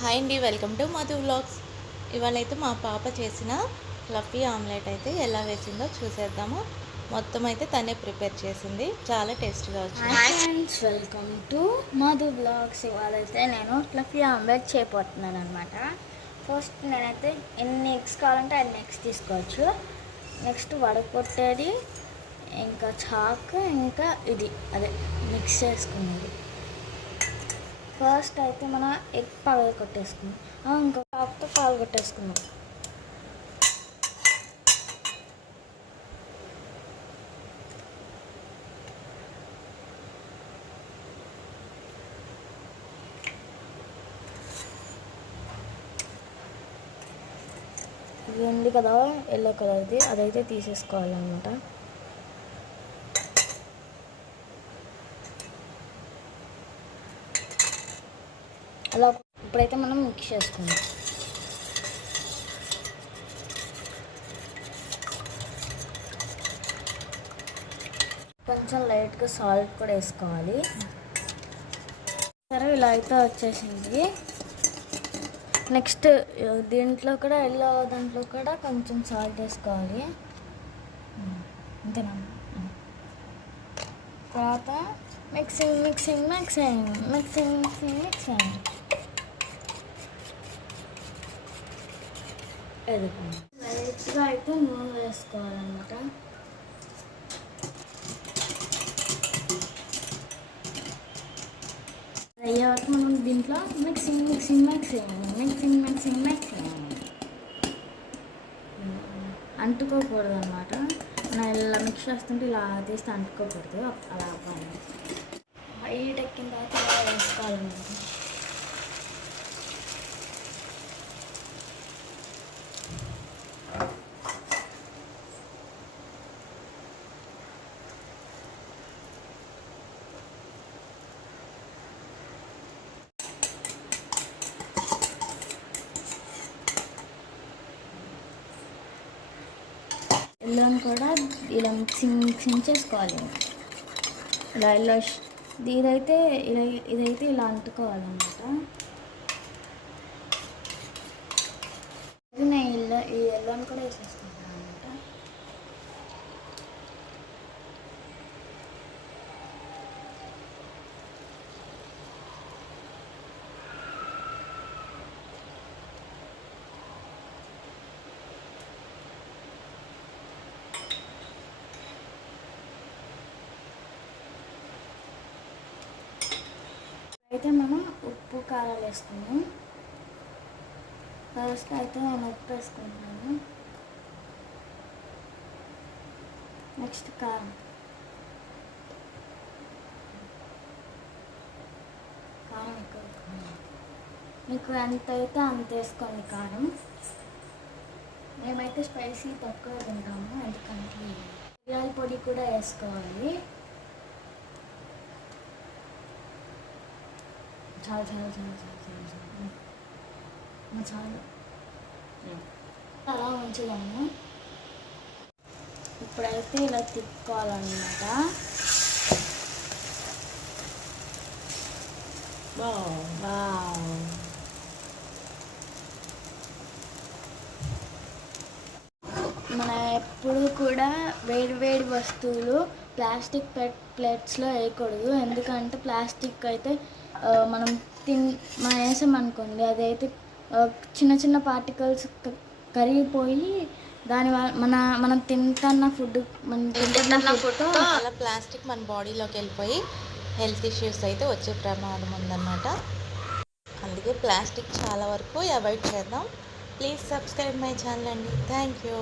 Hi అండి welcome to Madhu vlogs. ఇవాళైతే మా పాప చేసిన ఫ్లఫీ ఆమ్లెట్ అయితే ఎలా వేసిందో చూసేద్దాము. మొత్తం అయితే తనే ప్రిపేర్ చేసింది. చాలా టేస్ట్గా వచ్చింది. వెల్కమ్ టు మధు బ్లాగ్స్ ఇవాళైతే నేను ఫ్లఫీ ఆమ్లెట్ చేయబోతున్నాను అనమాట ఫస్ట్ నేనైతే ఎన్ని ఎగ్స్ కావాలంటే అన్ని ఎగ్స్ తీసుకోవచ్చు. నెక్స్ట్ వడకొట్టేది ఇంకా చాక్ ఇంకా ఇది. అదే మిక్స్ చేసుకునేది ఫస్ట్ అయితే మన ఎగ్ పగల కొట్టేసుకున్నాం. ఇంకో చాక్తో పాలు కొట్టేసుకున్నాం. ఇది ఉంది కదా ఎల్లో కలర్ది అదైతే తీసేసుకోవాలన్నమాట. అలా ఇప్పుడైతే మనం మిక్స్ చేసుకుందాం. కొంచెం లైట్గా సాల్ట్ కూడా వేసుకోవాలి. సరే ఇలా అయితే వచ్చేసింది. నెక్స్ట్ దీంట్లో కూడా ఎల్లో దాంట్లో కూడా కొంచెం సాల్ట్ వేసుకోవాలి. అంతేనా? తర్వాత mixing mixing mixing mixing mixing mixing. లైట్గా అయితే నూనె వేసుకోవాలన్నమాట. అయ్యే వరకు మనం దీంట్లో mixing mixing mixing mixing mixing mixing. అంటుకోకూడదు అనమాట మనం ఇలా మిక్స్ చేస్తుంటే ఇలా తీస్తే అంటుకోకూడదు. అలా అవ్వాలి. హైట్ ఎక్కిన తర్వాత ఇలా వేసుకోవాలన్నమాట ఇల్లుని కూడా ఇలా మిక్సింగ్ మిక్సింగ్ చేసుకోవాలి. ఇలా ఇలా ఇదైతే ఇలా ఇదైతే ఇలా అంటుకోవాలన్నమాట. ఇది నేను ఇల్లు ఈ ఎల్లోని కూడా వేసేస్తాను అనమాట అయితే మనం ఉప్పు కారాలు వేసుకున్నాం ఫస్ట్ అయితే నేను ఉప్పు వేసుకుంటున్నాను. నెక్స్ట్ కారం. కారం ఎక్కువ మీకు ఎంత అయితే అంత వేసుకోండి కారం. మేమైతే స్పైసీ తక్కువ తింటాము ఎందుకంటే మిరియాల పొడి కూడా వేసుకోవాలి. చాలు చాలు చాలు చాలు చాలు చాలు చాలు అలా ఉంచుదాము ఇప్పుడైతే ఇలా తిప్పుకోవాలన్నమాట. మన ఎప్పుడు కూడా వేడి వేడి వస్తువులు ప్లాస్టిక్ ప్లేట్ ప్లేట్స్లో వేయకూడదు. ఎందుకంటే ప్లాస్టిక్ అయితే మనం తిన్ మనం వేసామనుకోండి అదైతే చిన్న చిన్న పార్టికల్స్ కరిగిపోయి దాని వల్ల మన మనం తింటున్న ఫుడ్ మనం తింటున్న ఫుడ్ అలా ప్లాస్టిక్ మన బాడీలోకి వెళ్ళిపోయి హెల్త్ ఇష్యూస్ అయితే వచ్చే ప్రమాదం ఉందన్నమాట. అందుకే ప్లాస్టిక్ చాలా వరకు అవాయిడ్ చేద్దాం. ప్లీజ్ సబ్స్క్రైబ్ మై ఛానల్ అండి. Thank you.